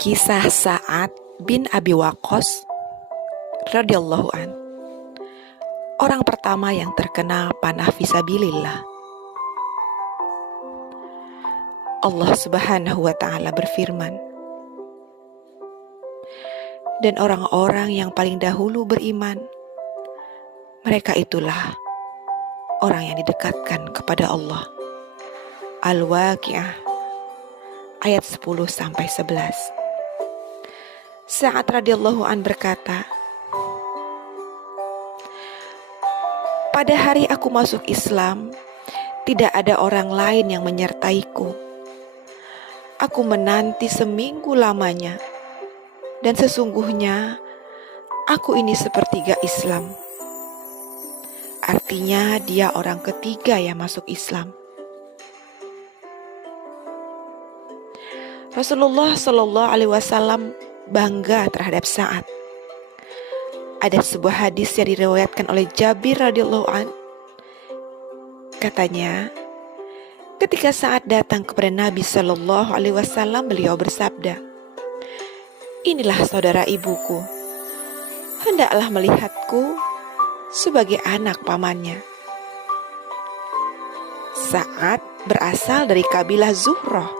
Kisah Sa'ad bin Abi Waqqas radhiyallahu an, orang pertama yang terkena panah fisabilillah. Allah Subhanahu wa Ta'ala berfirman, dan orang-orang yang paling dahulu beriman, mereka itulah orang yang didekatkan kepada Allah. Al-Waqi'ah ayat 10-11. Sa'ad radhiyallahu an berkata, pada hari aku masuk Islam, tidak ada orang lain yang menyertaiku. Aku menanti seminggu lamanya, dan sesungguhnya aku ini sepertiga Islam. Artinya dia orang ketiga yang masuk Islam. Rasulullah Shallallahu Alaihi Wasallam bangga terhadap Sa'ad. Ada sebuah hadis yang diriwayatkan oleh Jabir radhiyallahu an. Katanya, ketika Sa'ad datang kepada Nabi Shallallahu Alaihi Wasallam, beliau bersabda, inilah saudara ibuku, hendaklah melihatku sebagai anak pamannya. Sa'ad berasal dari kabilah Zuhrah,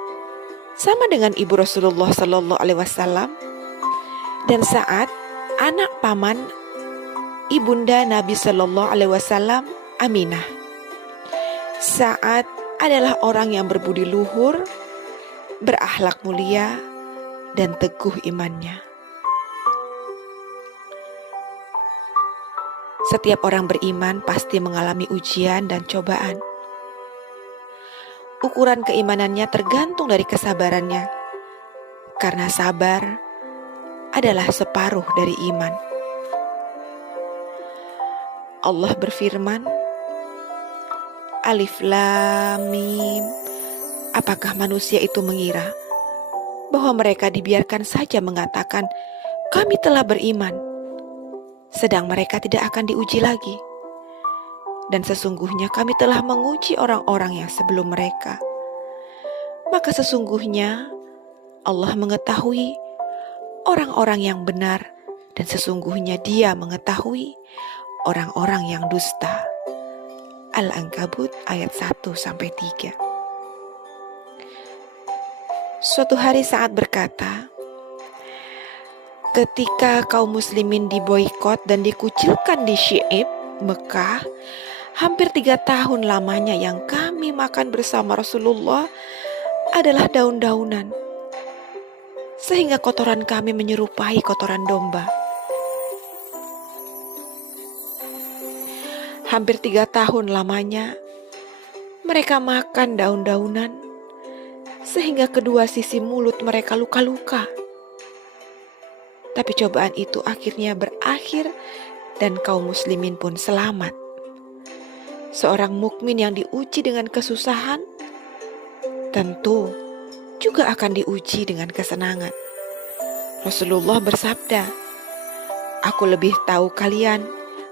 sama dengan ibu Rasulullah Shallallahu Alaihi Wasallam, dan Sa'ad anak paman ibunda Nabi Shallallahu Alaihi Wasallam, Aminah. Sa'ad adalah orang yang berbudi luhur, berakhlak mulia, dan teguh imannya. Setiap orang beriman pasti mengalami ujian dan cobaan. Ukuran keimanannya tergantung dari kesabarannya, karena sabar adalah separuh dari iman. Allah berfirman, Alif Lam Mim. Apakah manusia itu mengira bahwa mereka dibiarkan saja mengatakan, kami telah beriman, sedang mereka tidak akan diuji lagi? Dan sesungguhnya kami telah menguji orang-orang yang sebelum mereka. Maka sesungguhnya Allah mengetahui orang-orang yang benar, dan sesungguhnya Dia mengetahui orang-orang yang dusta. Al-Ankabut ayat 1-3. Suatu hari Sa'ad berkata, ketika kaum muslimin diboikot dan dikucilkan di Syi'ib, Mekah, hampir 3 tahun lamanya yang kami makan bersama Rasulullah adalah daun-daunan, sehingga kotoran kami menyerupai kotoran domba. Hampir 3 tahun lamanya mereka makan daun-daunan, sehingga kedua sisi mulut mereka luka-luka. Tapi cobaan itu akhirnya berakhir dan kaum muslimin pun selamat. Seorang mukmin yang diuji dengan kesusahan tentu juga akan diuji dengan kesenangan. Rasulullah bersabda, aku lebih tahu kalian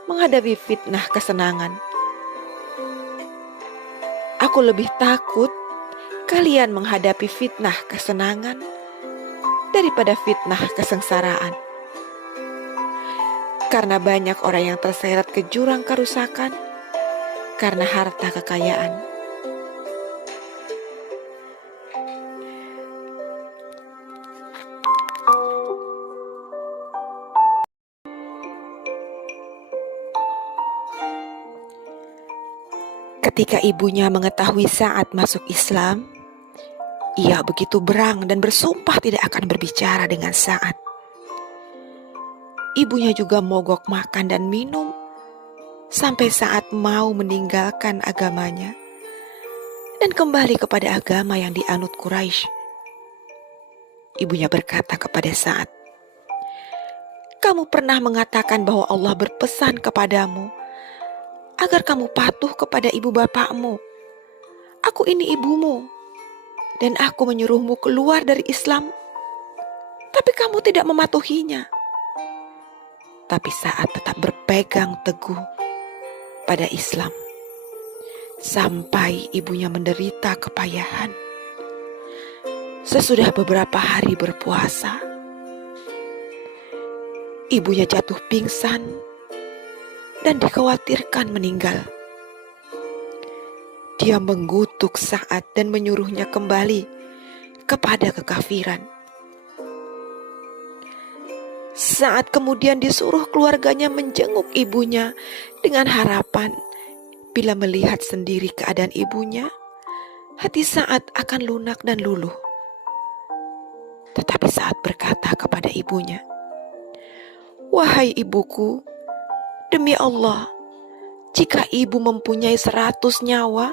menghadapi fitnah kesenangan. Aku lebih takut kalian menghadapi fitnah kesenangan daripada fitnah kesengsaraan. Karena banyak orang yang terseret ke jurang kerusakan karena harta kekayaan. Ketika ibunya mengetahui Sa'ad masuk Islam, ia begitu berang dan bersumpah tidak akan berbicara dengan Sa'ad. Ibunya juga mogok makan dan minum sampai Sa'ad mau meninggalkan agamanya dan kembali kepada agama yang dianut Quraisy. Ibunya berkata kepada Sa'ad, kamu pernah mengatakan bahwa Allah berpesan kepadamu agar kamu patuh kepada ibu bapakmu. Aku ini ibumu, dan aku menyuruhmu keluar dari Islam, tapi kamu tidak mematuhinya. Tapi Sa'ad tetap berpegang teguh pada Islam, sampai ibunya menderita kepayahan. Sesudah beberapa hari berpuasa, ibunya jatuh pingsan dan dikhawatirkan meninggal. Dia mengutuk Sa'ad dan menyuruhnya kembali kepada kekafiran. Sa'ad kemudian disuruh keluarganya menjenguk ibunya dengan harapan bila melihat sendiri keadaan ibunya, hati Sa'ad akan lunak dan luluh. Tetapi Sa'ad berkata kepada ibunya, "Wahai ibuku, demi Allah, jika ibu mempunyai 100 nyawa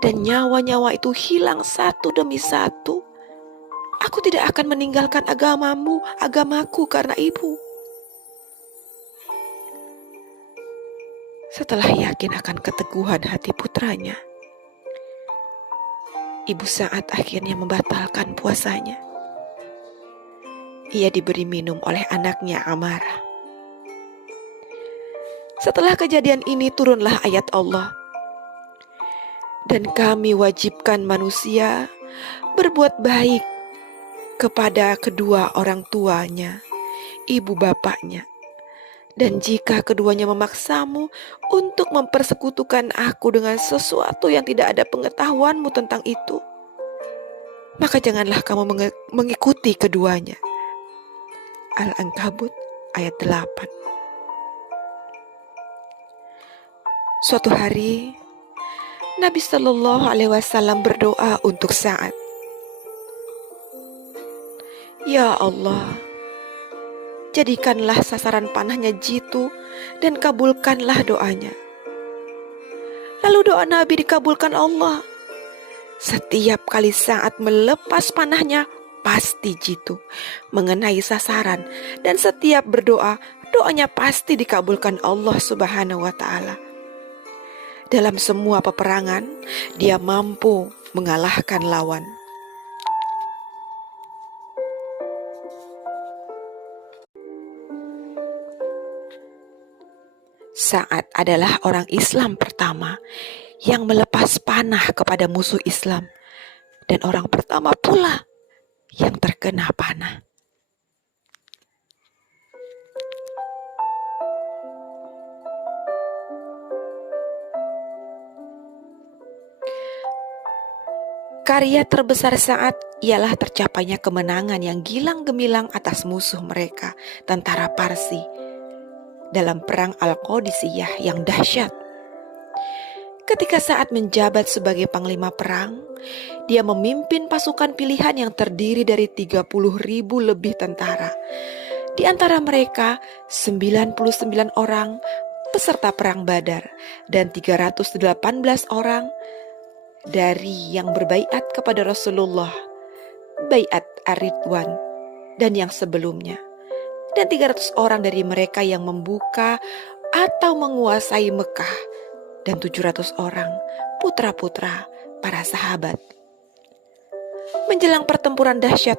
dan nyawa-nyawa itu hilang satu demi satu, aku tidak akan meninggalkan agamaku karena ibu." Setelah yakin akan keteguhan hati putranya, ibu Sa'ad akhirnya membatalkan puasanya. Ia diberi minum oleh anaknya Amarah. Setelah kejadian ini turunlah ayat Allah. Dan kami wajibkan manusia berbuat baik kepada kedua orang tuanya, ibu bapaknya. Dan jika keduanya memaksamu untuk mempersekutukan aku dengan sesuatu yang tidak ada pengetahuanmu tentang itu, maka janganlah kamu mengikuti keduanya. Al-Ankabut ayat 8. Suatu hari, Nabi Shallallahu Alaihi Wasallam berdoa untuk Sa'ad. Ya Allah, jadikanlah sasaran panahnya jitu dan kabulkanlah doanya. Lalu doa Nabi dikabulkan Allah. Setiap kali Sa'ad melepas panahnya, pasti jitu mengenai sasaran, dan setiap berdoa, doanya pasti dikabulkan Allah Subhanahu wa Ta'ala. Dalam semua peperangan, dia mampu mengalahkan lawan. Sa'ad adalah orang Islam pertama yang melepas panah kepada musuh Islam, dan orang pertama pula yang terkena panah. Karya terbesar Sa'ad ialah tercapainya kemenangan yang gilang gemilang atas musuh mereka, tentara Parsi, dalam perang Al-Qadisiyah yang dahsyat. Ketika Sa'ad menjabat sebagai panglima perang, dia memimpin pasukan pilihan yang terdiri dari 30.000 lebih tentara. Di antara mereka 99 orang peserta perang Badar dan 318 orang dari yang berbaiat kepada Rasulullah, baiat Ar-Ridwan, dan yang sebelumnya. Dan 300 orang dari mereka yang membuka atau menguasai Mekah, dan 700 orang putra-putra para sahabat. Menjelang pertempuran dahsyat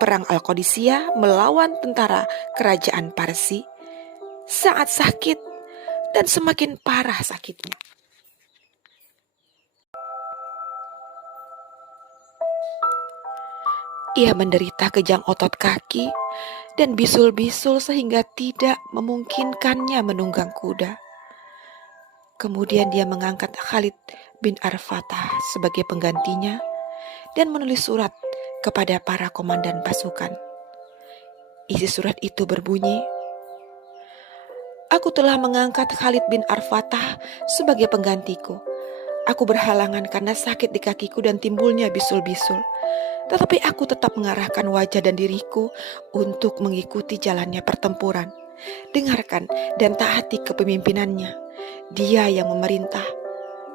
perang Al-Qadisiyah melawan tentara kerajaan Parsi, Sa'ad sakit dan semakin parah sakitnya. Ia menderita kejang otot kaki dan bisul-bisul sehingga tidak memungkinkannya menunggang kuda. Kemudian dia mengangkat Khalid bin Ar-Fathah sebagai penggantinya dan menulis surat kepada para komandan pasukan. Isi surat itu berbunyi, "Aku telah mengangkat Khalid bin Ar-Fathah sebagai penggantiku. Aku berhalangan karena sakit di kakiku dan timbulnya bisul-bisul. Tetapi aku tetap mengarahkan wajah dan diriku untuk mengikuti jalannya pertempuran. Dengarkan dan taati kepemimpinannya. Dia yang memerintah,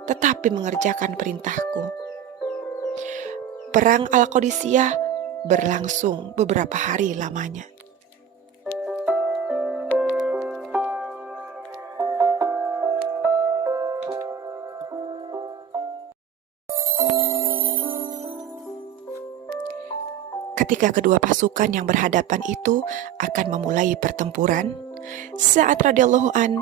tetapi mengerjakan perintahku." Perang Al-Qadisiyah berlangsung beberapa hari lamanya. Ketika kedua pasukan yang berhadapan itu akan memulai pertempuran, Sa'ad radhiyallahu an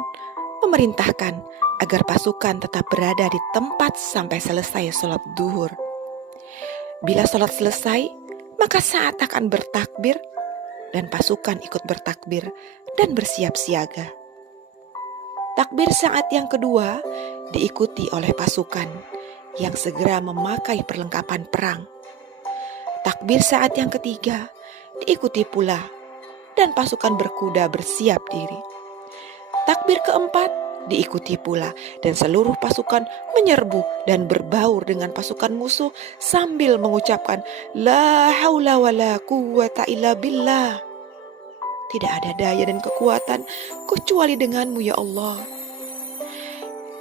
memerintahkan agar pasukan tetap berada di tempat sampai selesai sholat duhur. Bila sholat selesai, Maka saat akan bertakbir, dan pasukan ikut bertakbir dan bersiap siaga. Takbir saat yang kedua diikuti oleh pasukan yang segera memakai perlengkapan perang. Takbir saat yang ketiga diikuti pula dan pasukan berkuda bersiap diri. Takbir keempat diikuti pula dan seluruh pasukan menyerbu dan berbaur dengan pasukan musuh sambil mengucapkan la haula wala quwwata illa billah. Tidak ada daya dan kekuatan kecuali denganmu ya Allah.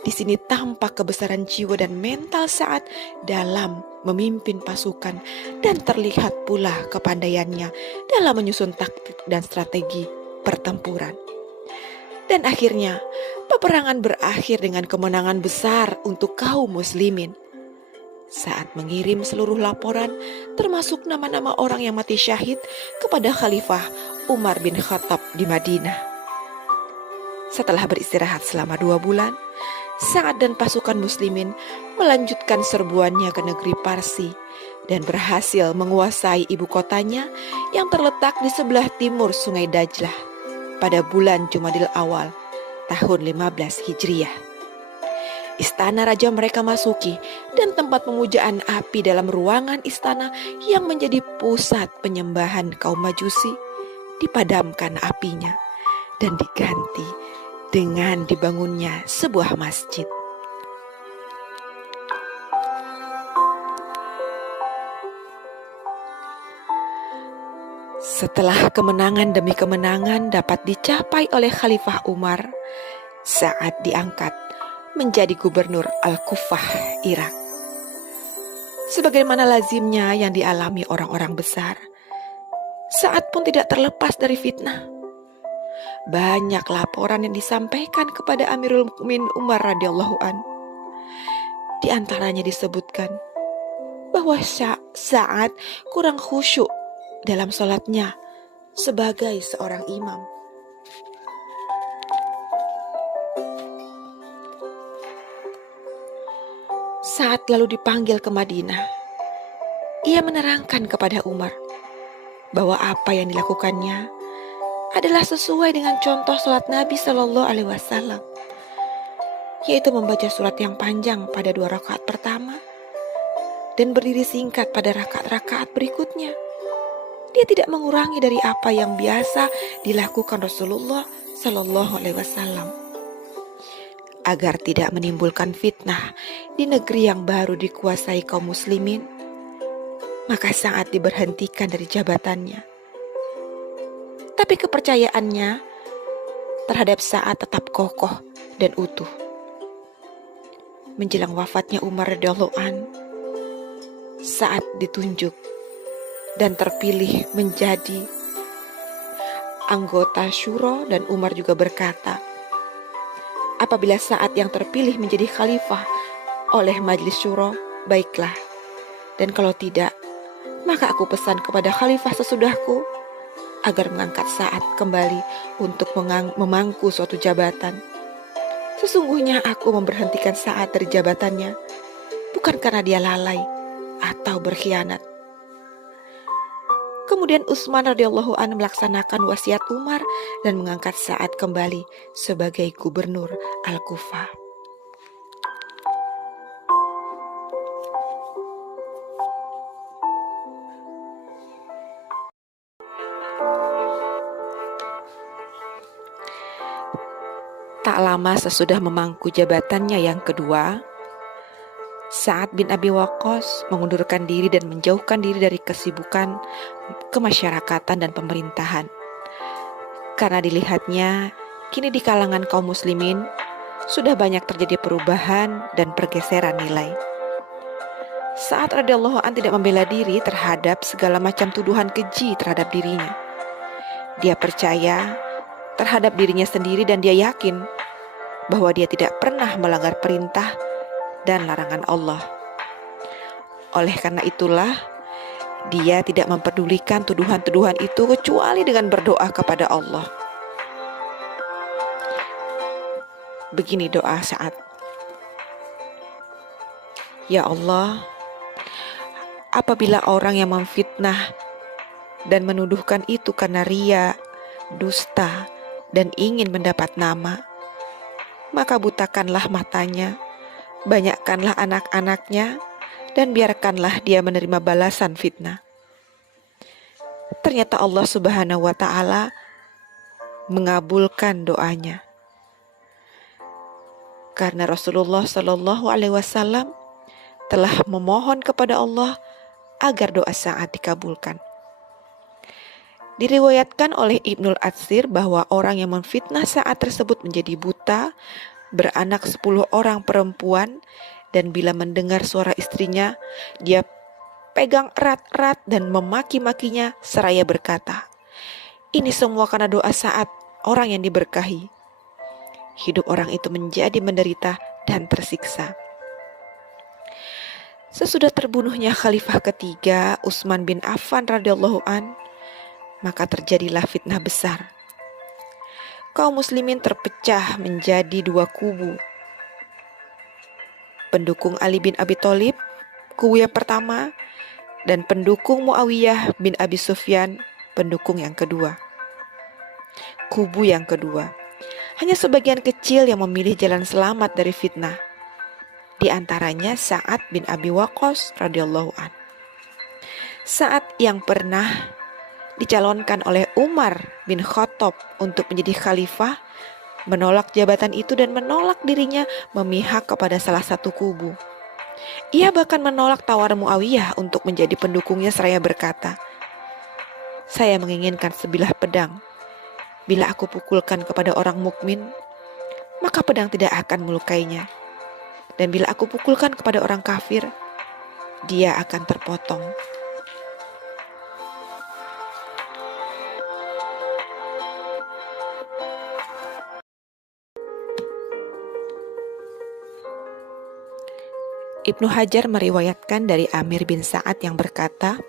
Di sini tampak kebesaran jiwa dan mental saat dalam memimpin pasukan dan terlihat pula kepandaiannya dalam menyusun taktik dan strategi pertempuran. Dan akhirnya peperangan berakhir dengan kemenangan besar untuk kaum muslimin. Saat mengirim seluruh laporan termasuk nama-nama orang yang mati syahid kepada Khalifah Umar bin Khattab di Madinah. Setelah beristirahat selama 2 bulan, Sa'ad dan pasukan muslimin melanjutkan serbuannya ke negeri Parsi dan berhasil menguasai ibu kotanya yang terletak di sebelah timur Sungai Dajlah pada bulan Jumadil Awal tahun 15 Hijriah. Istana raja mereka masuki dan tempat pemujaan api dalam ruangan istana yang menjadi pusat penyembahan kaum Majusi dipadamkan apinya dan diganti dengan dibangunnya sebuah masjid. Setelah kemenangan demi kemenangan dapat dicapai oleh Khalifah Umar, Sa'ad diangkat menjadi gubernur Al-Kufah, Irak. Sebagaimana lazimnya yang dialami orang-orang besar, Sa'ad pun tidak terlepas dari fitnah. Banyak laporan yang disampaikan kepada Amirul Mukminin Umar radhiyallahu an. Di antaranya disebutkan bahwa Sa'ad kurang khusyuk dalam sholatnya sebagai seorang imam. Saat lalu dipanggil ke Madinah, ia menerangkan kepada Umar bahwa apa yang dilakukannya adalah sesuai dengan contoh sholat Nabi Shallallahu Alaihi Wasallam, yaitu membaca surat yang panjang pada 2 rakaat pertama dan berdiri singkat pada rakaat-rakaat berikutnya. Dia tidak mengurangi dari apa yang biasa dilakukan Rasulullah Shallallahu Alaihi Wasallam. Agar tidak menimbulkan fitnah di negeri yang baru dikuasai kaum muslimin, maka Sa'ad diberhentikan dari jabatannya. Tapi kepercayaannya terhadap Sa'ad tetap kokoh dan utuh. Menjelang wafatnya Umar radhiyallahu an, Sa'ad ditunjuk dan terpilih menjadi anggota syuro, dan Umar juga berkata, apabila Sa'ad yang terpilih menjadi khalifah oleh majelis syuro, baiklah. Dan kalau tidak, maka aku pesan kepada khalifah sesudahku agar mengangkat Sa'ad kembali untuk memangku suatu jabatan. Sesungguhnya aku memberhentikan Sa'ad dari jabatannya bukan karena dia lalai atau berkhianat. Kemudian Utsman radhiyallahu anhu melaksanakan wasiat Umar dan mengangkat Sa'ad kembali sebagai gubernur Al-Kufah. Tak lama sesudah memangku jabatannya yang kedua, Sa'ad bin Abi Waqqas mengundurkan diri dan menjauhkan diri dari kesibukan kemasyarakatan dan pemerintahan. Karena dilihatnya kini di kalangan kaum muslimin sudah banyak terjadi perubahan dan pergeseran nilai. Sa'ad radhiyallahu an tidak membela diri terhadap segala macam tuduhan keji terhadap dirinya. Dia percaya terhadap dirinya sendiri dan dia yakin bahwa dia tidak pernah melanggar perintah dan larangan Allah. Oleh karena itulah, dia tidak mempedulikan tuduhan-tuduhan itu kecuali dengan berdoa kepada Allah. Begini doa Sa'ad. Ya Allah, apabila orang yang memfitnah dan menuduhkan itu karena ria, dusta, dan ingin mendapat nama, maka butakanlah matanya, banyakkanlah anak-anaknya, dan biarkanlah dia menerima balasan fitnah. Ternyata Allah Subhanahu wa Ta'ala mengabulkan doanya. Karena Rasulullah Shallallahu Alaihi Wasallam telah memohon kepada Allah agar doa Sa'ad dikabulkan. Diriwayatkan oleh Ibnul Atsir bahwa orang yang memfitnah Sa'ad tersebut menjadi buta, beranak 10 orang perempuan, dan bila mendengar suara istrinya, dia pegang erat-erat dan memaki-makinya seraya berkata, "Ini semua karena doa Sa'ad, orang yang diberkahi." Hidup orang itu menjadi menderita dan tersiksa. Sesudah terbunuhnya Khalifah ketiga Utsman bin Affan radhiyallahu an, maka terjadilah fitnah besar. Kaum muslimin terpecah menjadi 2 kubu. Pendukung Ali bin Abi Thalib, kubu yang pertama, dan pendukung Muawiyah bin Abi Sufyan, pendukung yang kedua. Kubu yang kedua, hanya sebagian kecil yang memilih jalan selamat dari fitnah. Di antaranya Sa'ad bin Abi Waqqas radhiyallahu an. Sa'ad yang pernah dicalonkan oleh Umar bin Khattab untuk menjadi khalifah, menolak jabatan itu dan menolak dirinya memihak kepada salah satu kubu. Ia bahkan menolak tawaran Muawiyah untuk menjadi pendukungnya seraya berkata, "Saya menginginkan sebilah pedang. Bila aku pukulkan kepada orang mukmin, maka pedang tidak akan melukainya. Dan bila aku pukulkan kepada orang kafir, dia akan terpotong." Ibnu Hajar meriwayatkan dari Amir bin Sa'ad yang berkata,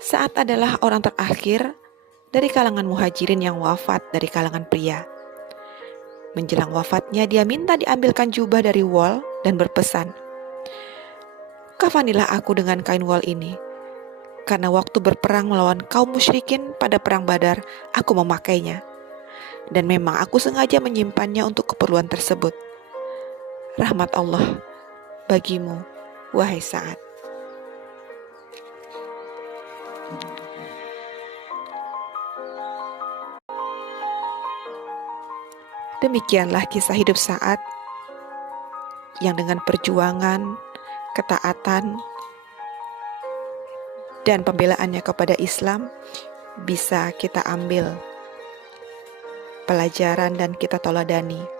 Sa'ad adalah orang terakhir dari kalangan muhajirin yang wafat dari kalangan pria. Menjelang wafatnya, dia minta diambilkan jubah dari wol dan berpesan, "Kafanilah aku dengan kain wol ini, karena waktu berperang melawan kaum musyrikin pada perang Badar, aku memakainya. Dan memang aku sengaja menyimpannya untuk keperluan tersebut. Rahmat Allah bagimu, wahai Sa'ad." Demikianlah kisah hidup Sa'ad yang dengan perjuangan, ketaatan, dan pembelaannya kepada Islam bisa kita ambil pelajaran dan kita teladani.